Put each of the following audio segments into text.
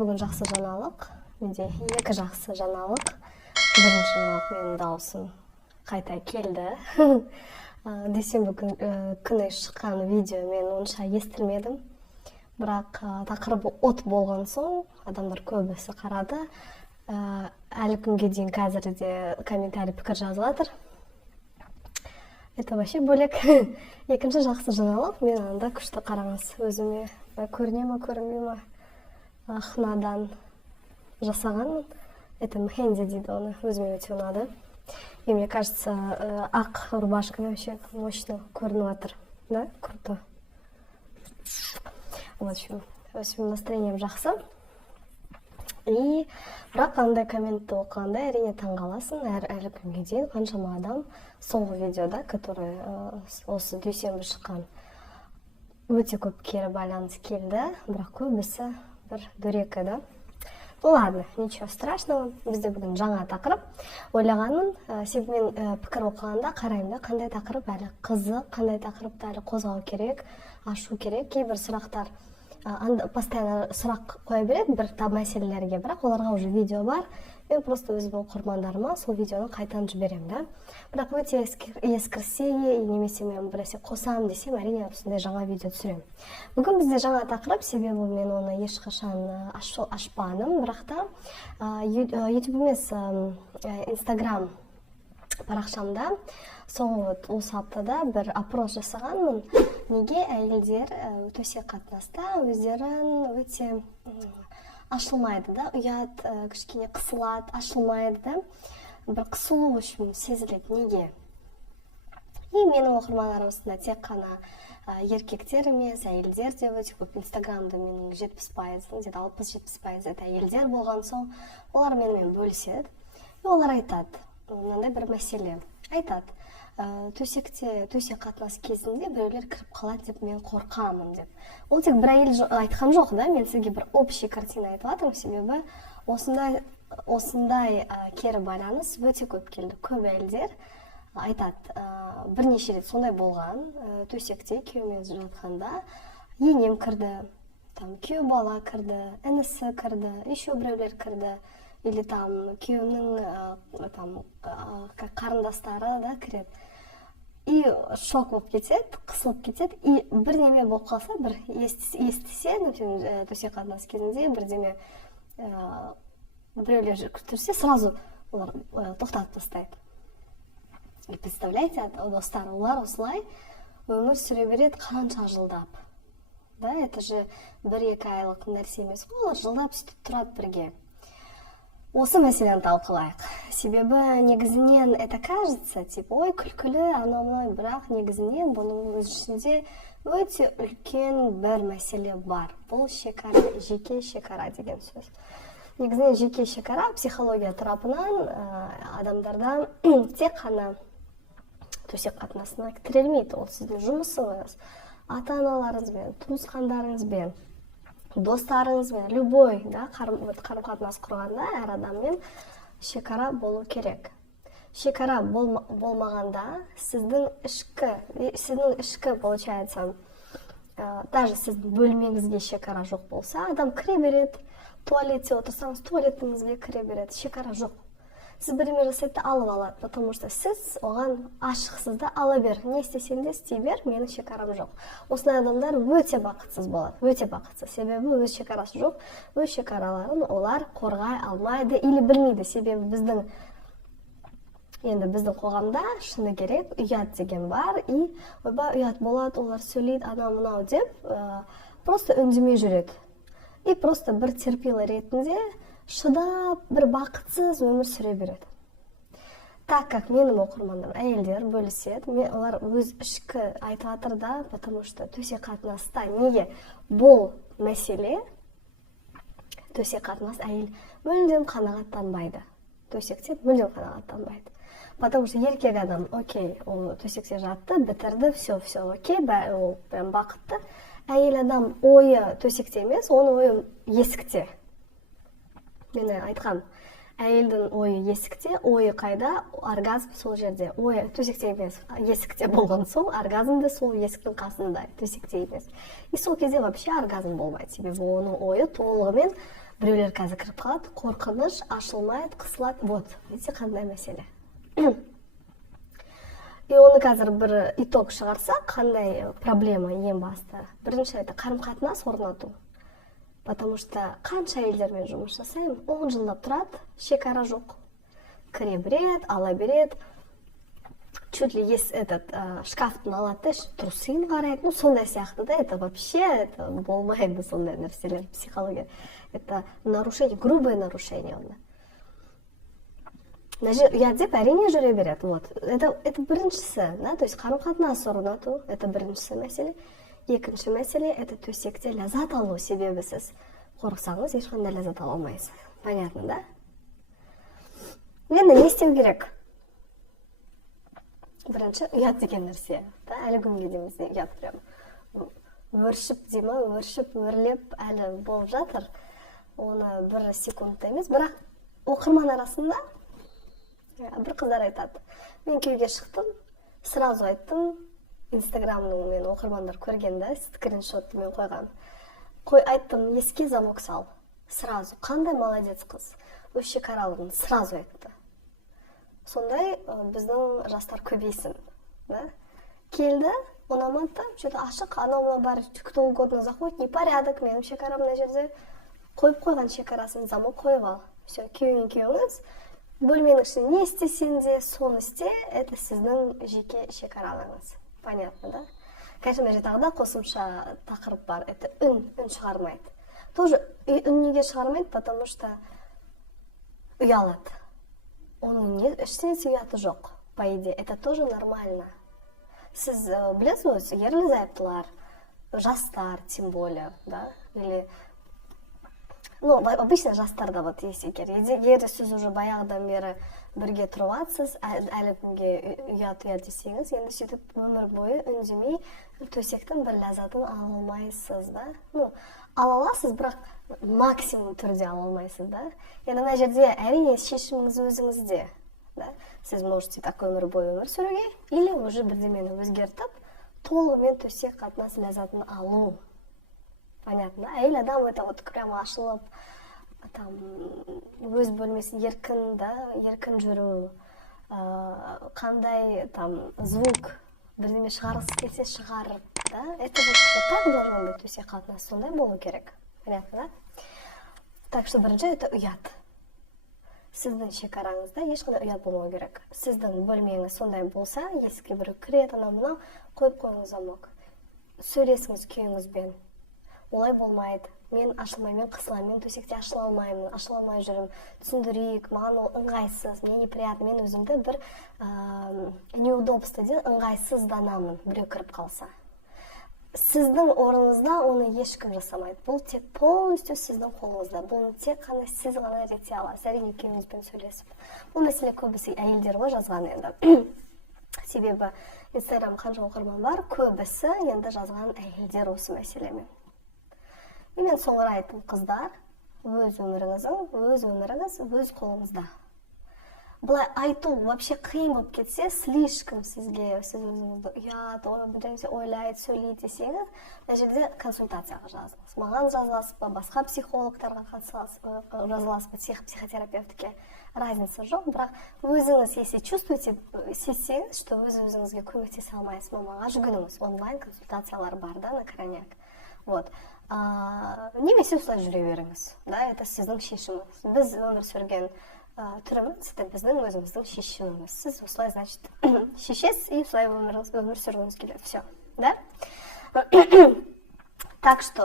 Бүгін жақсы жаңалық, менде екі жақсы жаңалық. Бірінші жаңалық менің даусым қайта келді. Дүйсенбі күні шыққан видео мен онша естілмедім. Бірақ тақырыбы от болған соң адамдар көбісі қарады. Әлі күнге дейін қазір де комментарий пікір жазып жатыр. Это вообще бөлек. Екінші жақсы жаңалық, мен анда күшті қараңыз. Өзіме көріне ме, көрінбей ме? Хнадан жасаған. Это мхенди дейді оны. Өзіме өте ұнады. И мне кажется, ақ рубашка вообще мощно көрініп жатыр. Да? Круто. В общем, настроением жақсы. И бірақ қандай комментті оқығанда әрине таңғаласың. Әлі күнге дейін қаншама адам соңғы видеода, который осы дүйсенбі шыққан, өте көп кері байланыс келді. Бірақ көбісі бір дөрекі, да? Ну ладно, ничего страшного. Бізде бүгін жаңа тақырып. Ойлағаным, себебі мен пікір оқығанда қараймын да, қандай тақырып әлі қызық, қандай тақырыпты әлі қозғау керек, ашу керек. Кейбір сұрақтар постоянно сұрақ қоя береді бір мәселелерге, бірақ оларға уже видео бар. Мен просто өзім оқырмандарыма сол видеоны қайтан жіберем, да. Бірақ өте ескірсе, немесе мен біресе қосам десем, әрине осындай жаңа видео түсірем. Бүгін бізде жаңа тақырып, себебі мен оны ешқашан ашпадым, бірақ та YouTube емес, Instagram парақшамда соңғы осы аптада бір опрос жасағанмын. Неге әйелдер төсек қатынаста өздерін өте ашылмайды, да, ұят, кішкене қысылады, ашылмайды, да, бір қысылу үшін сезіледі, неге? И менің оқырмандарым арасында тек қана еркектер емес, әйелдер де өте көп. Инстаграмда менің 70%, где-то 60-70% это әйелдер болған соң, олар менімен бөліседі. И олар айтады, мынандай бір мәселе. Айтады, төсек қатынас кезінде біреулер кіріп қалады деп мен қорқамын деп. Ол тек бір әйел айтқан жоқ, да, мен сізге бір общий картина айтып жатырмын, себебі осындай кері байланыс өте көп келді. Көп әйелдер айтады, бірнеше рет сондай болған, төсекте күйеуімен жатқанда енем кірді, күйеу бала кірді, інісі кірді, еще біреулер кірді, или күйеуінің қарындастары да кіреді. И шок болып кетеді, қысылып кетеді. И бірдеме болып қалса, бір естісе, например, төсек қатынас кезінде бірдеме біреулер күтірсе, сразу олар тоқтатып тастайды. И представляете, достар, олар осылай өмір сүре береді қанша жылдап. Да, это же бір-екі айлық нәрсе емес, олар жылдап сөйтіп тұрады бірге. Осы мәселені талқылайық. Себебі негізінен это кажется, ой, күлкілі, анау-мынау, бірақ негізінен бұның ішінде өте үлкен бір мәселе бар. Бұл шекара, жеке шекара деген сөз. Негізінен жеке шекара психология тарапынан адамдарда тек қана төсек қатынасына тірелмейді. Ол сіздің жұмысыңыз, ата-аналарыңызбен, туысқандарыңызбен, достарыңызбен, любой, да, қарым-қатынас құрғанда әр адаммен шекара болу керек. Шекара болмағанда сіздің ішкі, получается, даже сіздің бөлмеңізге шекара жоқ болса, адам кіре береді, туалетте отырсаңыз, туалетіңізге кіре береді, шекара жоқ. Сіз бірдеме жасайды, алып алады, потому что сіз оған ашықсыз да, ала бер, не істесең де істей бер, менің шекарам жоқ. Осындай адамдар өте бақытсыз болады, өте бақытсыз. Себебі өз шекарасы жоқ, өз шекараларын олар қорғай алмайды или білмейді. Себебі біздің қоғамда шыны керек, ұят деген бар, и ойбай ұят болады, олар сөйлейді, анау-мынау деп, просто үндемей жүреді. И просто бір терпилы ретінде шыдап, бір бақытсыз өмір сүре береді. Так как менің оқырмандарым әйелдер бөліседі, олар өз ішкі айтып жатыр да, потому что төсек қатынаста неге бұл мәселе, төсек қатынас әйел мүлдем қанағаттанбайды. Төсекте мүлдем қанағаттанбайды. Потому что еркек адам, окей, ол төсекте жатты, бітірді, все, окей, ол прям бақытты. Әйел адам ойы төсекте емес, оның ойы есікте. Мен айтқам, әйелдің ойы есікте, ойы қайда, оргазм сол жерде. Ойы төсекте емес, есікте болған сол, оргазмды сол есіктің қасында, төсекте емес. И сол кезде вообще оргазм болмайды, себебі оның ойы толығымен Біреулер қазір кіріп қалады, қорқыныш, ашылмайды, қысылады, вот, видите, қандай мәселе. И оны қазір бір итог шығарса, қандай проблема ең басты. Бірінші это қарым-қатынас орнату. Потому что қанша әйелдермен жұмыс жасаймын, 10 жылдап тұрады, шекара жоқ. Кіре береді, ала береді. Чуть ли есть этот шкафтың алады, трусын қарайды, ну сондай сияқты да, это вообще это болмайды сондай нәрселер, психология. Это нарушение, грубое нарушение оны. Я деп әрине жүре береді, вот. Это біріншісі, да, то есть қарым-қатынас орнату, это біріншісі мәселе. Екінші мәселе, это төсекте ләззат алу, себебі сіз қорықсаңыз, ешқандай ләззат ала алмайсыз. Понятно, да? Енді не істеу керек? Бірінші, ұят деген нәрсе, да, әлі күнге дейін ұят прям. Өршіп деймі, өршіп, өрлеп әлі болып жатыр. Оны бір секундта емес, бірақ оқырман арасында бір қыздар айтады. Мен күйеуге шықтым, сразу айттым, Инстаграмның мен оқырмандар көрген да, скриншотты мен қойған. Айттым, еске замок сал. Сразу, қандай молодец қыз. Өз шекаралығын сразу айтты. Сондай біздің жастар көбейсін. Келді, ұнамады, что-то ашық, анау бар, кто угодно заходит, непорядок, менің шекарам мына жерде қойып қойған шекарасын, замок қойып ал. Все, күйеуіңіз, бөлменің ішінде не істесең де, соны істе, это сіздің жеке шекараларыңыз. Понятно, да? Конечно, мына жерде тағы да қосымша тақырып бар, это үн шығармайды. Тоже үн неге шығармайды, потому что ұялады. Оның ештеңесі ұяты жоқ, по идее. Это тоже нормально. Сіз білесіз, ерлі-зайыптылар, жастар, тем более, да? Или, ну, обычно жастарда вот есть егер сіз уже баяғыдан бері бірге тұрватсыз, әлі күнге ұят десеңіз, енді сөйтіп өмір бойы үндемей төсектің бір ләззатын ала алмайсыз, да? Ну, ала аласыз, бірақ максимум түрде ала алмайсыз, да? Енді мына жерде әрине шешіміңіз өзіңізде, да? Сіз можете так өмір бойы өмір сүруге, или уже бірдемені өзгертіп, толығымен төсек қатынас ләззатын алу. Понятно, да? Әйел адам это вот прямо ашылып, там өз бөлмесін еркін, да, еркін жүру, қандай там звук бірдеме шығарғысы келсе шығарып, да? Это вот так должно быть төсек қатынас, сондай болу керек. Понятно, да? Так что бірінші это ұят. Сіздің шекараңызда ешқандай ұят болмау керек. Сіздің бөлмеңіз сондай болса, есікке бір кіреді, анау-мынау, қойып қойыңыз замок. Сөйлесіңіз күйеуіңізбен. Олай болмайды. Мен ашылмаймын, қысыламын, мен төсекте ашыла алмаймын, ашыла алмай жүрім. Түсіндірейік, маған ол ыңғайсыз, мне неприятно, мен өзімді бір неудобство дейді, ыңғайсызданамын, біреу кіріп қалса. Сіздің орныңызда оны ешкім жасамайды. Бұл тек полностью сіздің қолыңызда. Бұл тек қана сіз ғана рете аласыз, әрине күйеуіңізбен сөйлесіп. Бұл мәселе көбісі әйелдер ғой жазған енді. Себебі Инстаграм қанша оқырман бар, көбісі енді жазған әйелдер осы мәселемен. И мен соңыра айттым, қыздар, өз өміріңіз өз қолыңызда. Бұлай айту вообще қиын болып кетсе, слишком сізге, сіз өзіңізді ұят, бірдеңе ойлайды, сөйлейді десеңіз, мына жерде консультацияға жазылыңыз. Маған жазыласыз ба, басқа психологтарға жазыласыз ба, психотерапевтке разница жоқ, бірақ өзіңіз, если чувствуете, сезсеңіз, что өзіңізге көмектесе алмайсыз, мамаға жүгініңіз. Онлайн консультациялар бар, да, на крайняк. Вот. Немесе осылай жүре беріңіз, да, это сіздің шешіміңіз. Біз өмір сүрген түріміз, это біздің өзіміздің шешіміміз. Сіз осылай, значит, шешесіз и осылай өмір сүргіңіз келеді. Все, да? Так что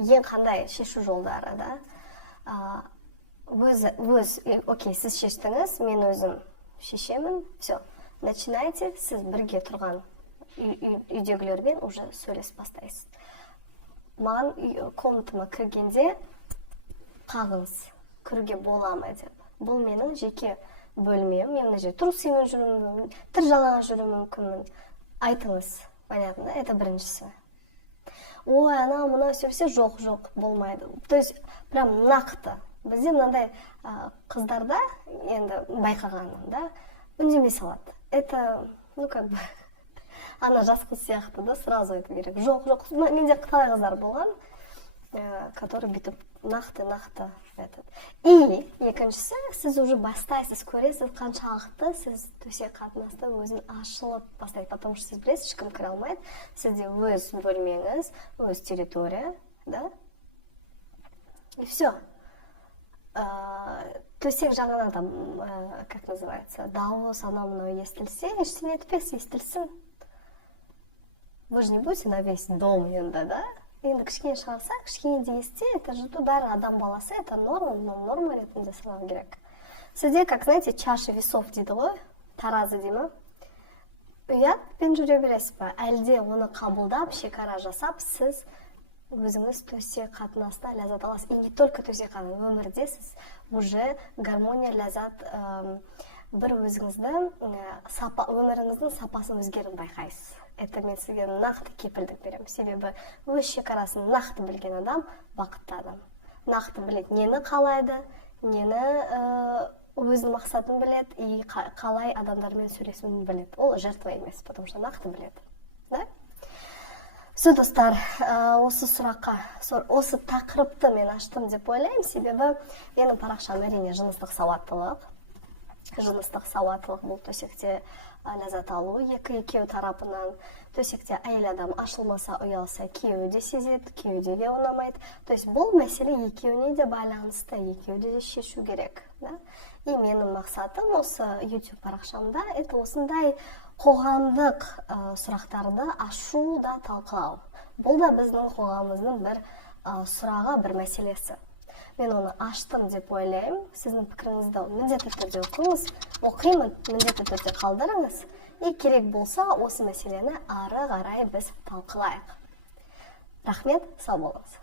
ең қандай шешу жолдары, да? Окей, сіз шештіңіз, мен өзім шешемін, все. Начинайте, сіз бірге тұрған үйдегілермен уже сөйлесіп бастайсыз. Маған комнатыма кіргенде қағыңыз, кіруге бола-ма деп. Бұл менің жеке бөлмем, мен мына жерде трусымен жүруім мүмкін, тыр жалаңаш жүруім мүмкінмін. Айтыңыз, понятно, это біріншісі. Ой, анау мынау сөйлесе жоқ, болмайды. То есть прям нақты. Бізде мынандай қыздарда енді байқағаным, да, үндемей салады. Это, ну как бы, ана жас қыз сияқты да, сразу айту керек. Жоқ, менде талай қыздар болған, который бүйтіп нақты этот. И екіншісі, сіз уже бастайсыз, көресіз қаншалықты сіз төсек қатынаста өзін ашылып бастайды, потому что сіз білесіз, ешкім кіре алмайды, сізде өз бөлмеңіз, өз территория, да? И все. Төсек жағынан там, как называется, дауыс, анау мынау естілсе, ештеңе етпес, естілсін. Вы же не будете на весь дом енді, да? Енді кішкене шығарса, кішкене де естсе, это же бәрі адам баласы, это норма, но норма ретінде санау керек. Сізде, как, знаете, чаша весов дейді ғой, таразы деймі? Ұятпен жүре бересіз ба? Әлде оны қабылдап, шекара жасап, сіз өзіңіз төсек қатынасына ләззат аласыз. И не только төсек қатынас, өмірде сіз уже гармония, ләззат, бір өзіңіздің өміріңіздің сапасын өзгерін байқайсыз. Это мен сізге нақты кепілдік беремін. Себебі өз шекарасын нақты білген адам бақытты адам. Нақты біледі, нені қалайды, нені өзінің мақсатын біледі, и қалай адамдармен сөйлесуін біледі. Ол жертва емес, потому что нақты біледі. Да? Все, достар, осы сұраққа, осы тақырыпты мен аштым деп ойлаймын, себебі менің парақшам әрине жыныстық сауаттылық. Жыныстық сауаттылық бұл төсекте ләззат алу, екеу тарапынан. Төсекте әйел адам ашылмаса, ұялса, күйеуі де сезеді, күйеуі де ұнамайды. То есть бұл мәселе екеуіне де байланысты, екеуі де шешу керек. Да? И менің мақсатым осы YouTube парақшамда, это осындай қоғамдық сұрақтарды ашу да талқылау. Бұл да біздің қоғамымыздың бір сұрағы, бір мәселесі. Мен оны аштым деп ойлаймын. Сіздің пікіріңізді міндетті түрде оқыңыз, оқимын, міндетті түрде қалдырыңыз. И керек болса, осы мәселені ары қарай біз талқылайық. Рахмет, сау болыңыз.